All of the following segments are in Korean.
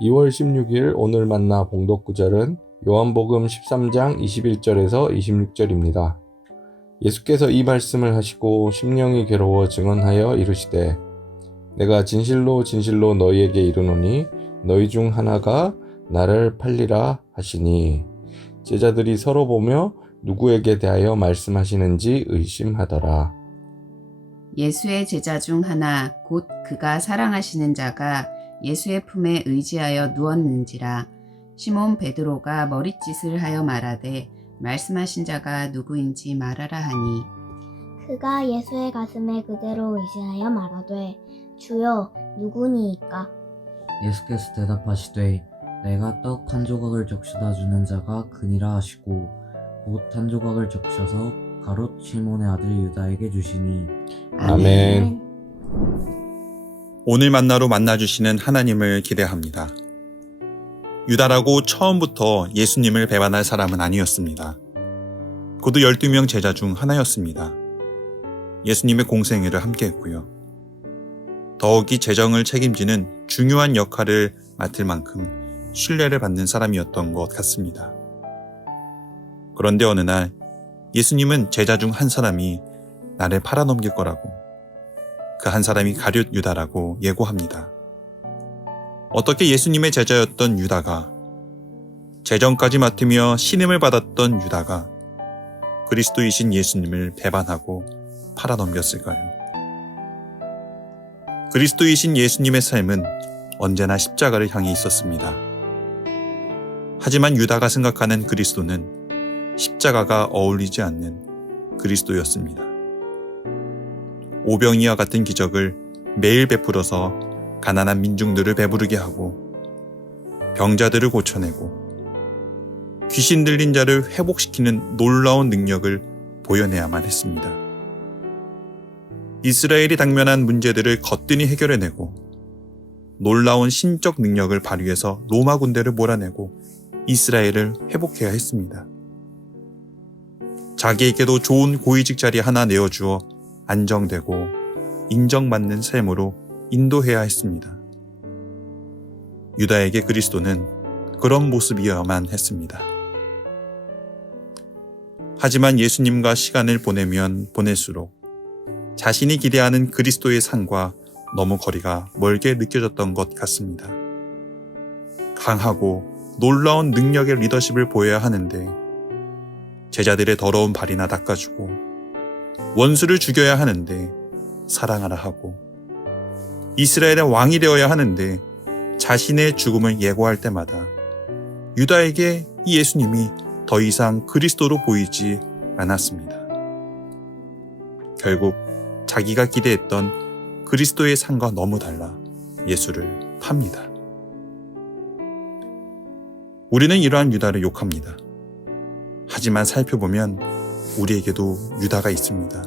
2월 16일 오늘 만나 봉독 구절은 요한복음 13장 21절에서 26절입니다. 예수께서 이 말씀을 하시고 심령이 괴로워 증언하여 이르시되 내가 진실로 진실로 너희에게 이르노니 너희 중 하나가 나를 팔리라 하시니 제자들이 서로 보며 누구에게 대하여 말씀하시는지 의심하더라. 예수의 제자 중 하나 곧 그가 사랑하시는 자가 예수의 품에 의지하여 누웠는지라. 시몬 베드로가 머릿짓을 하여 말하되 말씀하신 자가 누구인지 말하라 하니 그가 예수의 가슴에 그대로 의지하여 말하되 주여 누구니이까? 예수께서 대답하시되 내가 떡 한 조각을 적셔다 주는 자가 그니라 하시고 곧 한 조각을 적셔서 가롯 시몬의 아들 유다에게 주시니 아멘. 오늘 만나로 만나주시는 하나님을 기대합니다. 유다라고 처음부터 예수님을 배반할 사람은 아니었습니다. 그도 12명 제자 중 하나였습니다. 예수님의 공생애를 함께했고요. 더욱이 재정을 책임지는 중요한 역할을 맡을 만큼 신뢰를 받는 사람이었던 것 같습니다. 그런데 어느 날 예수님은 제자 중 한 사람이 나를 팔아넘길 거라고, 그 한 사람이 가룟 유다라고 예고합니다. 어떻게 예수님의 제자였던 유다가, 재정까지 맡으며 신임을 받았던 유다가 그리스도이신 예수님을 배반하고 팔아넘겼을까요? 그리스도이신 예수님의 삶은 언제나 십자가를 향해 있었습니다. 하지만 유다가 생각하는 그리스도는 십자가가 어울리지 않는 그리스도였습니다. 오병이와 같은 기적을 매일 베풀어서 가난한 민중들을 배부르게 하고 병자들을 고쳐내고 귀신 들린 자를 회복시키는 놀라운 능력을 보여내야만 했습니다. 이스라엘이 당면한 문제들을 거뜬히 해결해내고 놀라운 신적 능력을 발휘해서 로마 군대를 몰아내고 이스라엘을 회복해야 했습니다. 자기에게도 좋은 고위직 자리 하나 내어주어 안정되고 인정받는 삶으로 인도해야 했습니다. 유다에게 그리스도는 그런 모습이어야만 했습니다. 하지만 예수님과 시간을 보내면 보낼수록 자신이 기대하는 그리스도의 상과 너무 거리가 멀게 느껴졌던 것 같습니다. 강하고 놀라운 능력의 리더십을 보여야 하는데 제자들의 더러운 발이나 닦아주고 원수를 죽여야 하는데 사랑하라 하고 이스라엘의 왕이 되어야 하는데 자신의 죽음을 예고할 때마다 유다에게 이 예수님이 더 이상 그리스도로 보이지 않았습니다. 결국 자기가 기대했던 그리스도의 상과 너무 달라 예수를 팝니다. 우리는 이러한 유다를 욕합니다. 하지만 살펴보면 우리에게도 유다가 있습니다.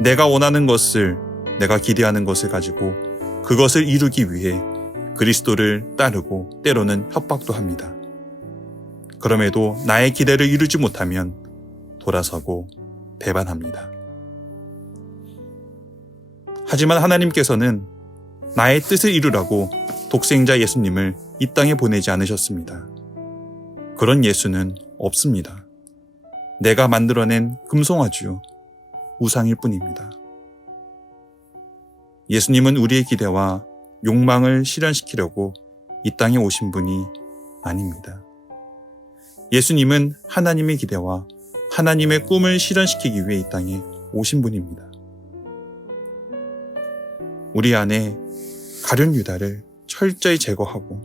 내가 원하는 것을, 내가 기대하는 것을 가지고 그것을 이루기 위해 그리스도를 따르고 때로는 협박도 합니다. 그럼에도 나의 기대를 이루지 못하면 돌아서고 배반합니다. 하지만 하나님께서는 나의 뜻을 이루라고 독생자 예수님을 이 땅에 보내지 않으셨습니다. 그런 예수는 없습니다. 내가 만들어낸 금송아지요, 우상일 뿐입니다. 예수님은 우리의 기대와 욕망을 실현시키려고 이 땅에 오신 분이 아닙니다. 예수님은 하나님의 기대와 하나님의 꿈을 실현시키기 위해 이 땅에 오신 분입니다. 우리 안에 가룟 유다를 철저히 제거하고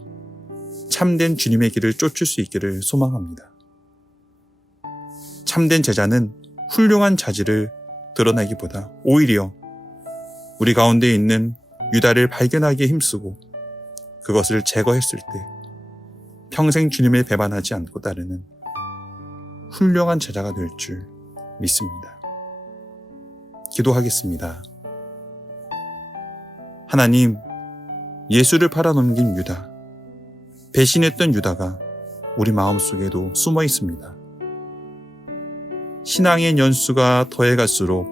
참된 주님의 길을 쫓을 수 있기를 소망합니다. 참된 제자는 훌륭한 자질을 드러내기보다 오히려 우리 가운데 있는 유다를 발견하기에 힘쓰고 그것을 제거했을 때 평생 주님을 배반하지 않고 따르는 훌륭한 제자가 될 줄 믿습니다. 기도하겠습니다. 하나님, 예수를 팔아넘긴 유다, 배신했던 유다가 우리 마음속에도 숨어 있습니다. 신앙의 연수가 더해갈수록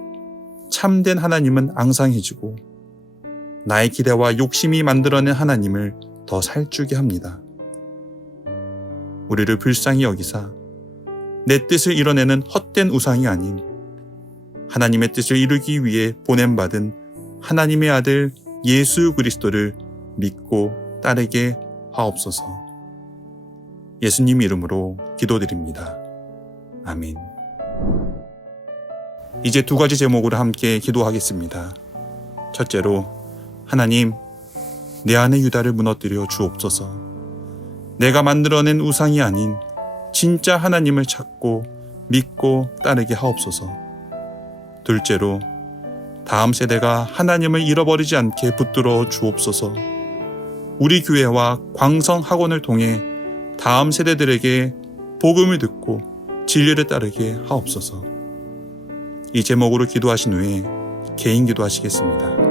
참된 하나님은 앙상해지고 나의 기대와 욕심이 만들어낸 하나님을 더 살찌게 합니다. 우리를 불쌍히 여기사 내 뜻을 이뤄내는 헛된 우상이 아닌 하나님의 뜻을 이루기 위해 보냄받은 하나님의 아들 예수 그리스도를 믿고 따르게 하옵소서. 예수님 이름으로 기도드립니다. 아멘. 이제 두 가지 제목으로 함께 기도하겠습니다. 첫째로, 하나님, 내 안의 유다를 무너뜨려 주옵소서. 내가 만들어낸 우상이 아닌 진짜 하나님을 찾고 믿고 따르게 하옵소서. 둘째로, 다음 세대가 하나님을 잃어버리지 않게 붙들어 주옵소서. 우리 교회와 광성학원을 통해 다음 세대들에게 복음을 듣고 진리를 따르게 하옵소서. 이 제목으로 기도하신 후에 개인 기도하시겠습니다.